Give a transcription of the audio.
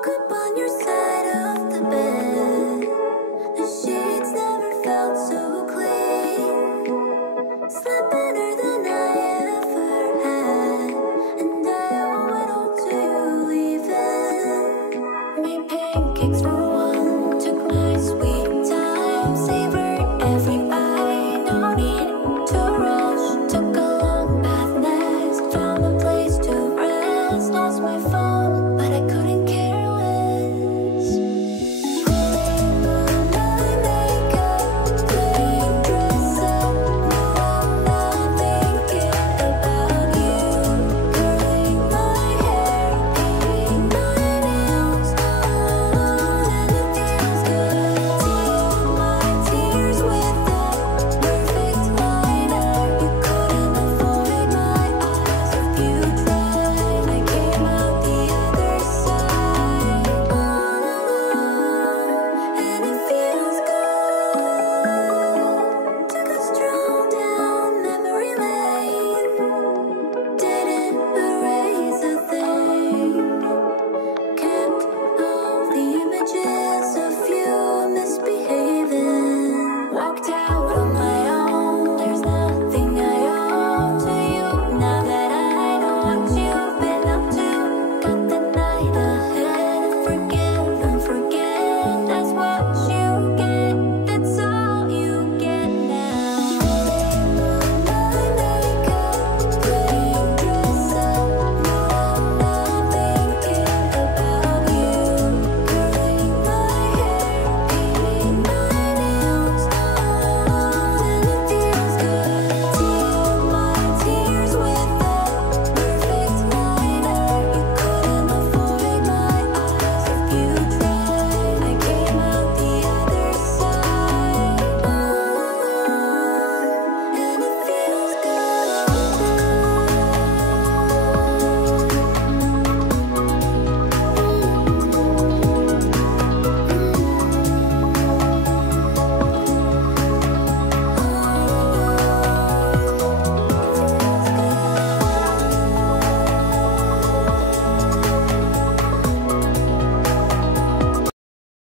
woke up on your side of the bed. The sheets never felt so clean. Slept better than I ever had, and I owe it all to you leaving. Made pancakes for